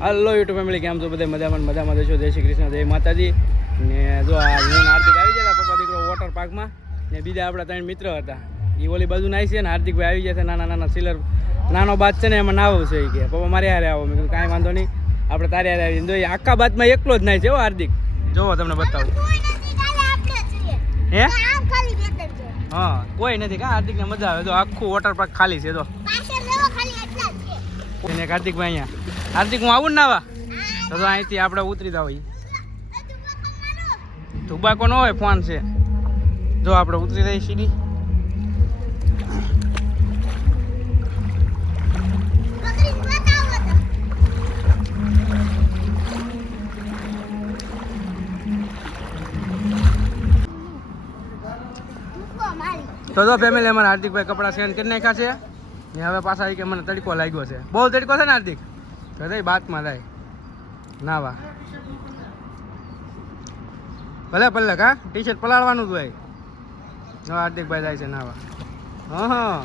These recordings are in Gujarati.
હલો યુટ્યુબ ફેમિલી, કેમ છો બધા? મજામાં દેશો. જય શ્રી કૃષ્ણ, જય માતાજી. ને જો આ હું હાર્દિક આવી ગયા પપ્પા દીકરો વોટર પાર્કમાં, ને બીજા આપણા 3 મિત્ર હતા. એ ઓલી બાજુ નાઈ છે ને હાર્દિકભાઈ આવી ગયા છે. નાના સિલર નાનો બાદ છે ને એમાં નાવું છે. કે પપ્પા મારે હારે આવો. મેં કીધું કાંઈ વાંધો નહીં, આપણે તારે હારે આવીને જોઈએ. આખા બાદમાં એકલો જ નાય છે હો હાર્દિક. જોવો તમને બતાવું. હે હા, કોઈ નથી કા હાર્દિક ને મજા આવે. તો આખું વોટર પાર્ક ખાલી છે. તો હાર્દિકભાઈ અહીંયા હાર્દિક હું આવું ને નાવા તો અહીંથી આપણે ઉતરી જાવ. ધુબાકો ન હોય, ફોન છે. જો આપણે ઉતરી જઈએ સીડી. તો જો ફેમિલી, અમારા હાર્દિકભાઈ કપડા ચેન્જ કરી નાખ્યા છે ને હવે પાછા કે મને તડકો લાગ્યો છે. બહુ તડકો છે ને હાર્દિક, તો જઈ બાતમાં જાય નાવા. ભલે કા ટી શર્ટ પલાળવાનું જ હોય. જો હાર્દિકભાઈ જાય છે નાવા. હા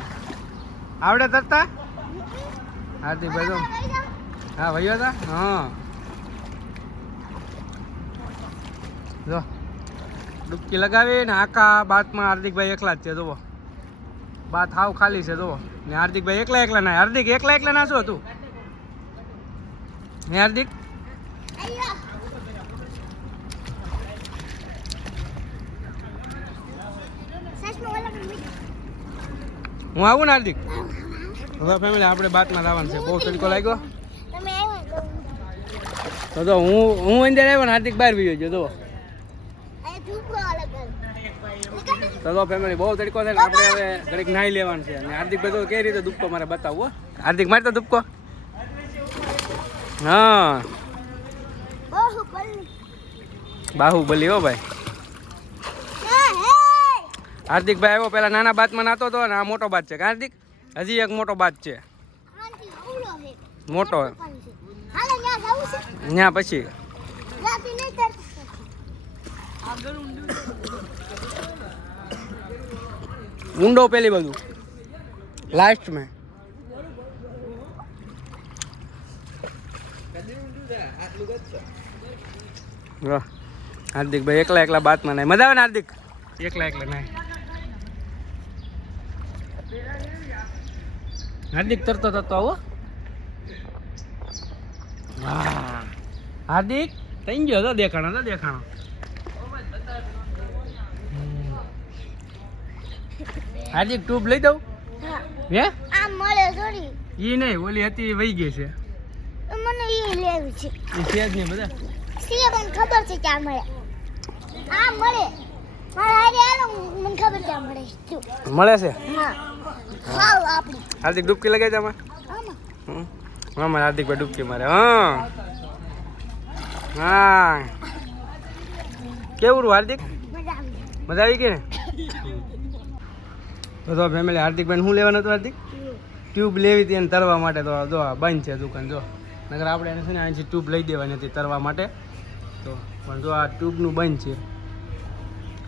આવડે તરતા હાર્દિકભાઈ? જો હા ભાઈઓ હતા. હા જો ડૂબકી લગાવી ને આખા બાતમાં હાર્દિકભાઈ એકલા જ છે. જુઓ બાત હાવ ખાલી છે. જુઓ ને હાર્દિકભાઈ એકલા ના. હાર્દિક એકલા ના શું હતું ને હાર્દિક? હું આવું ને હાર્દિક? હવે ફેમિલી આપણે બાતમાં લાવવાનું છે. બહુ તડકો લાગ્યો તો હું અંદર આવ્યો ને હાર્દિક બહાર વિયો ગયો. તો ફેમિલી બહુ તડકો છે ને આપણે હવે ઘડીક નાહી લેવાનું છે. અને હાર્દિકભાઈ તો કઈ રીતે દુબકો મારે બતાવો. હાર્દિક મારે તો દુબકો. હા બાહુબલી હો ભાઈ. હાર્દિકભાઈ આવ્યો, પેલા નાના બાતમાં નાતો હતો ને આ મોટો બાત છે. હાર્દિક હજી એક મોટો બાત છે. મોટો ત્યાં પછી ઊંડો પેલી બધું લાસ્ટ મેં. હાર્દિકભાઈ એકલા બાતમાં નાય. મજા આવે ને હાર્દિક? એકલા નાય. હાર્દિક તરતો આવો. હા હાર્દિક થઈ ગયો હતો. દેખાણો હાર્દિક ટ્યુબ લઈ દઉં? હે આ મળે થોડી. ઈ નહીં, ઓલી હતી વહી ગઈ છે. મને ઈ લેવી છે. ઈ છે જ ને બધા. સીએ મને ખબર છે ક્યાં મળે. આ મળે. મારા હારે આલો, મને ખબર ક્યાં મળે છે. મળે છે? હા. ખાવ આપણી. હાર્દિક ડૂબકી લગાઈ દે આમાં. આમાં. મારા હાર્દિકભાઈ ડૂબકી મારે. હા કેવું હાર્દિક? મજા આવી ગઈ ને? તો ફેમિલી હાર્દિકભાઈ શું લેવાનું હતું? હાર્દિક ટ્યુબ લેવી હતી એને તરવા માટે. તો જો બંધ છે દુકાન. જો નગર આપણે એને છે ને અહીંથી ટ્યુબ લઈ દેવાની હતી તરવા માટે. તો પણ જો આ ટ્યુબનું બંધ છે.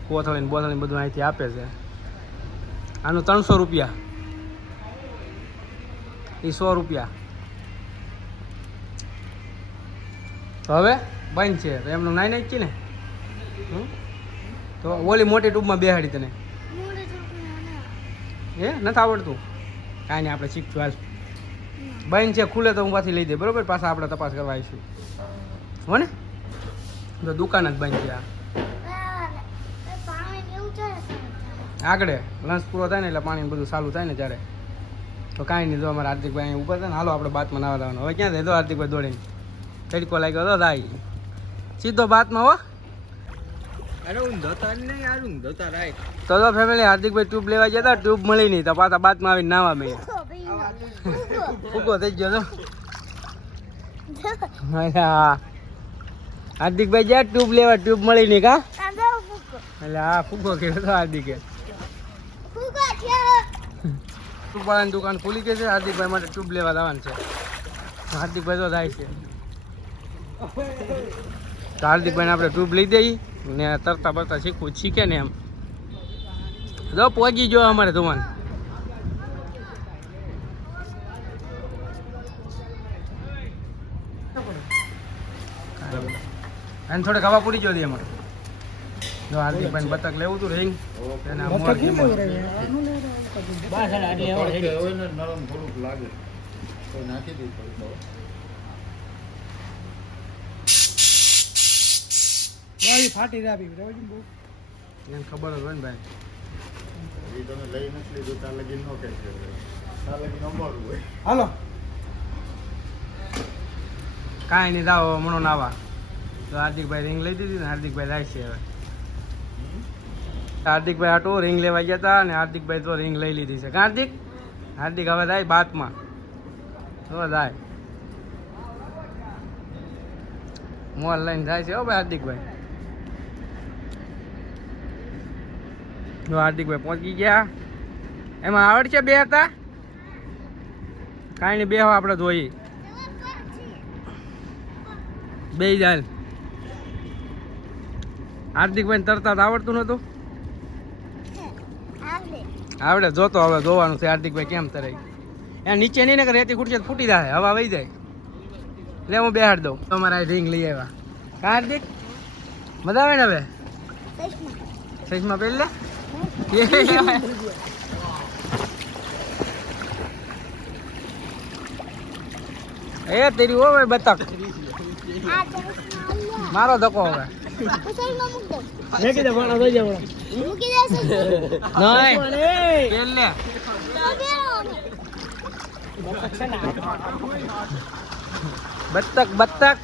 કોથળીને બોથળીને બધું અહીંથી આપે છે. આનું 300 રૂપિયા, એ 100 રૂપિયા. તો હવે બંધ છે તો એમનું નાઈ જ છે ને. તો ઓલી મોટી ટ્યુબમાં બેહાડી તને. એ નથી આવડતું? કાંઈ નહીં, આપણે શીખશું. હાલ બંધ છે, ખુલે તો હું પાછી લઈ દે. બરોબર, પાછા આપણે તપાસ કરવા આવીશું હો ને. તો દુકાન જ બંધ છે. આગળ લંચ પૂરો થાય ને એટલે પાણી બધું ચાલુ થાય ને ત્યારે. તો કાંઈ નહીં. જો અમારે હાર્દિકભાઈ અહીં ઉપર છે ને. હાલો આપણે બાતમાં નાવા લાવવાનું. હવે ક્યાં થાય? તો હાર્દિકભાઈ દોડીને તડકો લાગ્યો તો થાય સીધો બાતમાં હો. તો ફેમિલી હાર્દિકભાઈ ટ્યુબ લેવા ગયા હતા, ટ્યુબ મળી નહીં. તો પાછા બાતમાં આવીને નાવા મેં ફૂકો થઈ ગયો તો. હા હાર્દિકભાઈ ગયા ટ્યુબ લેવા, ટ્યુબ મળી નહીં કા? એટલે હા ફૂકો કર્યો તો હાર્દિકે. ટ્યુબવાળાની દુકાન ખુલી ગઈ છે. હાર્દિકભાઈ માટે ટ્યુબ લેવા જવાનું છે. હાર્દિકભાઈ તો જાય છે. તો હાર્દિકભાઈને આપણે ટ્યુબ લઈ દઈએ ને તરતા બરતા શીખે ને એમ. જો પહોંચી જો અમારે ધોવાન. અને થોડીક હવા પૂરી જો દે એમાં જો હાર્દિકભાઈ બતક લેવું હતું રિંગ એના મોર ગીમો નરમ થોડુંક લાગે તો નાખી દે થોડું ફાટી રાબી એને ખબર જ હોય ને ભાઈ એ તમે લઈ નથી લીધું ત્યાં લગી ન કહે છે ત્યાં લગી નંબર હોય હાલો કાંઈ નહીં જાઓ મનો નાવા તો હાર્દિકભાઈ રિંગ લઈ દીધી ને હાર્દિકભાઈ જાય છે હવે હાર્દિકભાઈ આટો રિંગ લેવા ગયા હતા અને હાર્દિકભાઈ તો રિંગ લઈ લીધી છે હાર્દિક હાર્દિક હવે જાય બાતમાં તો જાય મોલ લઈને જાય છે હો ભાઈ હાર્દિકભાઈ જો હાર્દિકભાઈ પહોંચી ગયા એમાં આવડશે બે હતા કાંઈ નહીં બે આપણે જોઈએ બે જાય હાર્દિકભાઈ તરતા આવડતું નતું આવડે જોતો હવે જોવાનું છે હાર્દિકભાઈ કેમ તરે એ નીચે નહીં ને કે રેતી ખૂટશે તો ફૂટી જાય હવા વહી જાય એટલે હું બેહાડ દઉં તમારા રિંગ લઈ આવ્યા હાર્દિક મજા આવે ને હવે સઈસમાં પહેરી લે એ તેરી હો ભાઈ બતક મારો ધક્કો હવે બતક બતક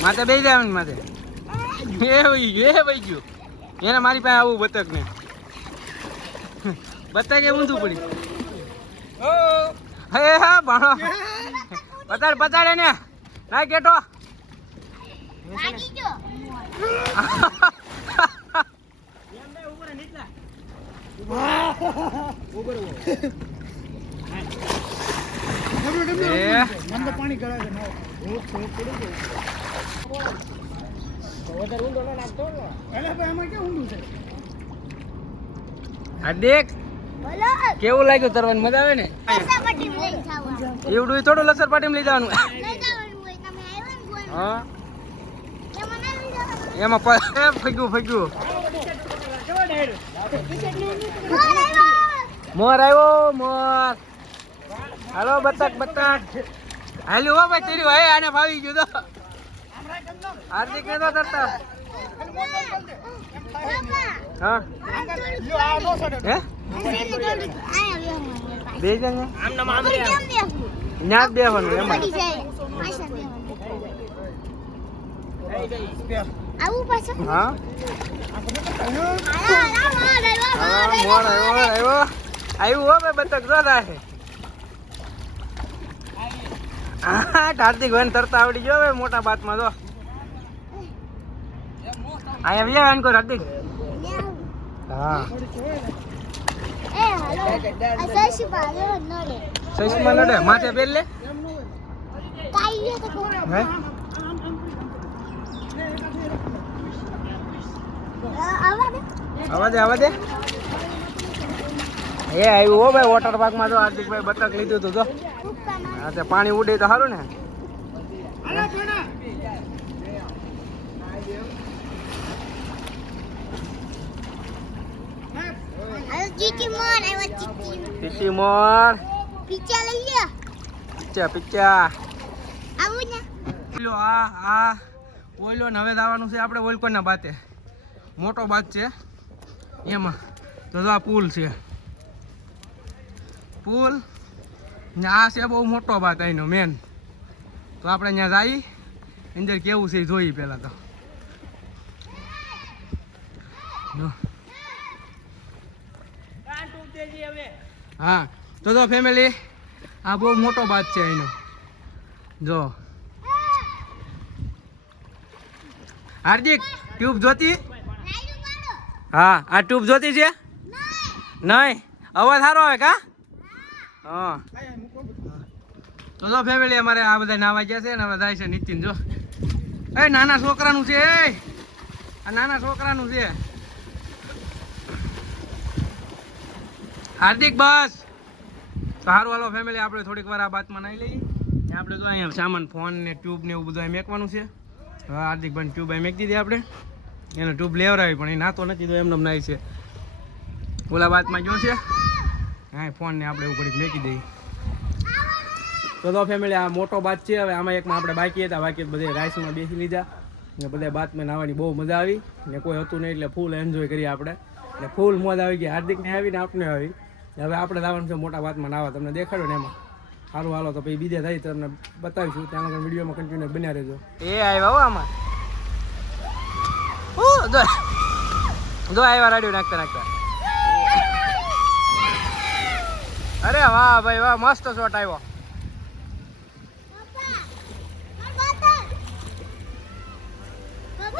માથે બે જાય ને માથે એ વહી ગયું એને મારી પાસે આવું બતક ને બતક એ ઊંધું પડી હે હા ભાણો પતાડે ને ના કેટો પાણી ગળાય હાર્દિક કેવું લાગ્યું તરવાની મજા આવે ને એવડું થોડું લસર પાટીમાં લઈ જવાનું હા એમાં ફગ્યું મોર આવ્યો મોર હાલો બતક હાલ્યું હો ભાઈ તેરી ભાઈ આને ભાવી ગયું તો હાર્દિક ને તો તરતા હા હે બે જણ ન્યા બેવાનું એમાં હા મોર આવ્યું હો ભાઈ બતક જોતા છે હાર્દિક ભાઈ તરતા આવડી ગયો હવે મોટા બાતમાં જો અહીંયા વ્યા એન કો હાર્દિક હા સઈસમાં નડે માથે પહેર લે હે આવા દે એ આવ્યું હો ભાઈ વોટર પાર્કમાં તો હાર્દિકભાઈ બતક લીધું હતું તો હા તે પાણી ઉડે તો સારું ને પીચી મોર પીચા આ ઓઈલો ને હવે જવાનું છે આપણે ઓલકોર ના બાતે મોટો બાત છે એમાં તો આ પુલ છે પુલ આ છે બહુ મોટો બાત અહીંનો મેન તો આપણે ત્યાં જઈ અંદર કેવું છે જોઈ પેલા તો હા તો ફેમિલી આ બહુ મોટો બાત છે અહીંનો જો હાર્દિક ટ્યુબ જોતી હા આ ટ્યુબ જોતી છે નહીં અવાજ સારો આવે કા હા તો ફેમિલી અમારે આ બધા નાવા ગયા છે ને હવે જાય છે નીતિન જો એ નાના છોકરાનું છે આ નાના છોકરાનું છે હાર્દિક બસ સારું હાલો ફેમિલી, આપણે થોડીક વાર આ બાતમાં નાઈ લઈએ. આપણે તો અહીંયા સામાન ફોન ને ટ્યુબ ને એવું બધું અહીં મેકવાનું છે. હવે હાર્દિકભાઈ ટ્યુબ અહીં મેકી દીધી આપણે. એને ટ્યુબ લેવડાવી પણ એ નાતો નથી તો એમને નાઈ છે. ઓલા બાતમાં ગયો છે. હા ફોન ને આપણે એવું ઘડીક મેકી દઈએ. તો ફેમિલી આ મોટો બાત છે. હવે આમાં એકમાં આપણે બાકી હતા, બાકી બધે રાઈસમાં બેસી લીધા ને બધા બાતમાં નાવાની બહુ મજા આવી ને કોઈ હતું નહીં એટલે ફૂલ એન્જોય કરીએ આપણે. ને ફૂલ મોજ આવી ગઈ, હાર્દિકને આવી ને આપણે આવી. હવે આપણે લાવવાનું છે મોટા બાતમાં નાવા, તમને દેખાડ્યો ને એમાં. સારું હાલો તો પછી બીજા થાય તમને બતાવીશું, ત્યાં આગળ વિડીયોમાં કન્ટિન્યુ બન્યા રહેજો. એ આવ્યા હો આમાં, જો આવ્યા રાડ્યું નાખતા નાખતા. અરે વાહ ભાઈ વાહ, મસ્ત શોટ આવ્યો.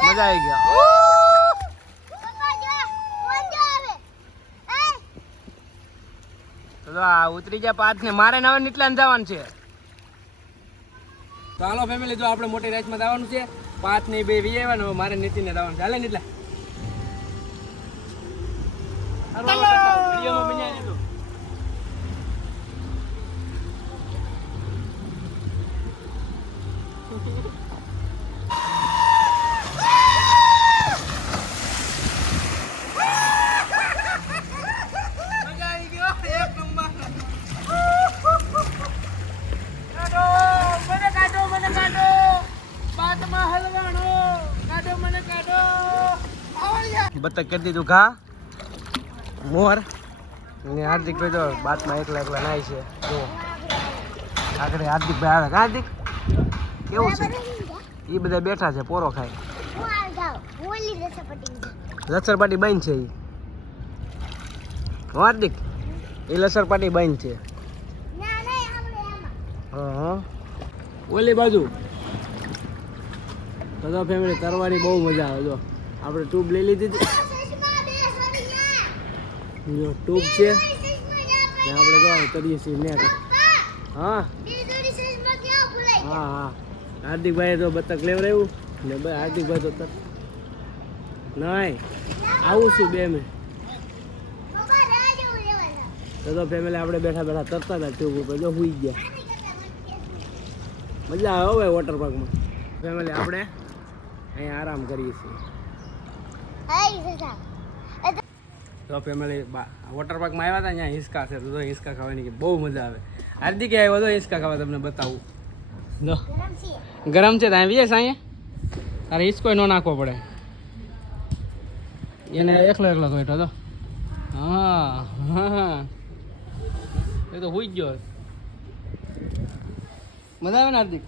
મજા આવી ગયા. તો આ ઉતરી જા પાથ ને મારે નાવા નીટલા જવાનું છે. તો હાલો ફેમિલી, જો આપણે મોટી રાઈસમાં જવાનું છે. પાથ ને બે વી આવ્યા, મારે નીતિને જવાનું છે. હાલે નીટલા વિડીયોમાં બન્યા દીધું. બતક કરી દીધું ઘા મોર ને હાર્દિકભાઈ તો બાતમાં એકલા એકલા નાય છે. જો આગળ હાર્દિકભાઈ આવે. હાર્દિક કેવું છે? એ બધા બેઠા છે, પોરો ખાય. લસરપાટી બંધ છે. હાર્દિક એ લસરપાટી બંધ છે. હા ઓલી બાજુ તો ફેમિલી તરવાની બહુ મજા આવે. જો આપણે ટ્યુબ લઈ લીધી હતી, ટ્યુબ છે ને આપણે તો કરીએ છીએ નેટ. હા હા હા હાર્દિકભાઈએ તો બતક લેવડાવ્યું ને ભાઈ હાર્દિકભાઈ તો નહીં આવું છું 2 મિનિટ. તો ફેમિલી આપણે બેઠા બેઠા તરતા હતા ટ્યુબ ઉપર. જો સુઈ ગયા, મજા આવે ભાઈ વોટર પાર્કમાં. ફેમિલી આપણે અહીંયા આરામ કરીએ છીએ. તો ફેમિલી વોટર પાર્કમાં આવ્યા હતા, અહીંયા હિંચકા છે. તો હિંચકા ખાવાની કે બહુ મજા આવે. હાર્દિકે આવ્યો તો હિંચકા ખાવા, તમને બતાવું. જો ગરમ છે ત્યાં વીએ અહીંયા તારે હિંચકો ન નાખવો પડે, એને એકલો એકલો બેઠો તો. હા હા એ તો હોઈ ગયો. મજા આવે ને હાર્દિક?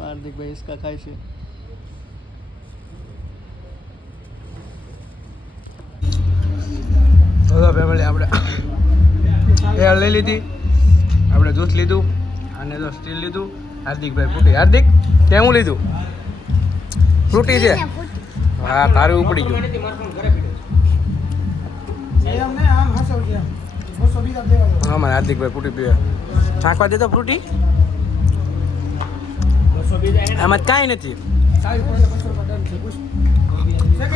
હાર્દિકભાઈ હિંચકા ખાય છે. ફેમિલી આપણે એર લઈ લીધી, આપણે જ્યુસ લીધું અને તો સ્ટીલ લીધું. હાર્દિકભાઈ ફ્રૂટી. હાર્દિક ત્યાં હું લીધું? ફ્રૂટી છે. હા તારું ઉપડી ગયું. હા મારે હાર્દિકભાઈ ફ્રૂટી પીવે. ચાખવા દેતો ફ્રૂટી? એમાં કાંઈ નથી.